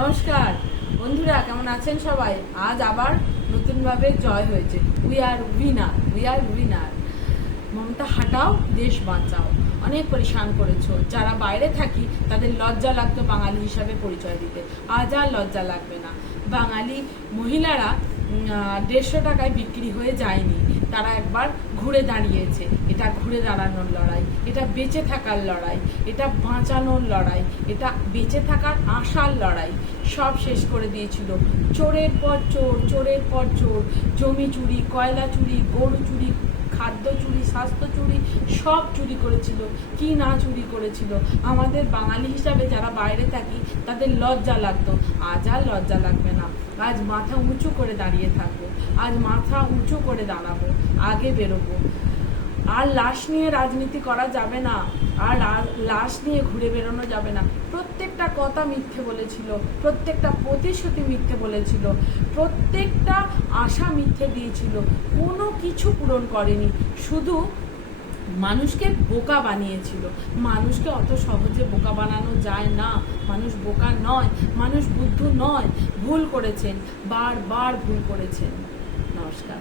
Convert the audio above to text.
নমস্কার বন্ধুরা, কেমন আছেন সবাই? আজ আবার নতুনভাবে জয় হয়েছে। We are winner. মমতা হাটাও, দেশ বাঁচাও। অনেক পরিশ্রম করেছো। যারা বাইরে থাকি তাদের লজ্জা লাগতো বাঙালি হিসাবে পরিচয় দিতে, আজ আর লজ্জা লাগবে না। বাঙালি মহিলারা 150 টাকায় বিক্রি হয়ে যায়নি, তারা একবার ঘুরে দাঁড়িয়েছে। এটা ঘুরে দাঁড়ানোর লড়াই, এটা বেঁচে থাকার লড়াই, এটা বাঁচানোর লড়াই, এটা বেঁচে থাকার আশার লড়াই। সব শেষ করে দিয়েছিল চোরের পর চোর, জমি চুরি, কয়লা চুরি, গরু চুরি, খাদ্য চুরি, স্বাস্থ্য চুরি, সব চুরি করেছিল। কি না চুরি করেছিল! আমাদের বাঙালি হিসাবে যারা বাইরে থাকি তাদের লজ্জা লাগতো, আজ আর লজ্জা লাগবে না। আজ মাথা উঁচু করে দাঁড়িয়ে থাকবো, আজ মাথা উঁচু করে দাঁড়াবো, আগে বেরোবো। আর লাশ নিয়ে রাজনীতি করা যাবে না, আর লাশ নিয়ে ঘুরে বেরোনো যাবে না। প্রত্যেকটা কথা মিথ্যে বলেছিল, প্রত্যেকটা প্রতিশ্রুতি মিথ্যে বলেছিল, প্রত্যেকটা আশা মিথ্যে দিয়েছিল, কোনো কিছু পূরণ করেনি। শুধু মানুষকে বোকা বানিয়েছিল। মানুষকে অত সহজে বোকা বানানো যায় না। মানুষ বোকা নয়, মানুষ বুদ্ধু নয়। ভুল করেছেন, বারবার ভুল করেছেন। নমস্কার।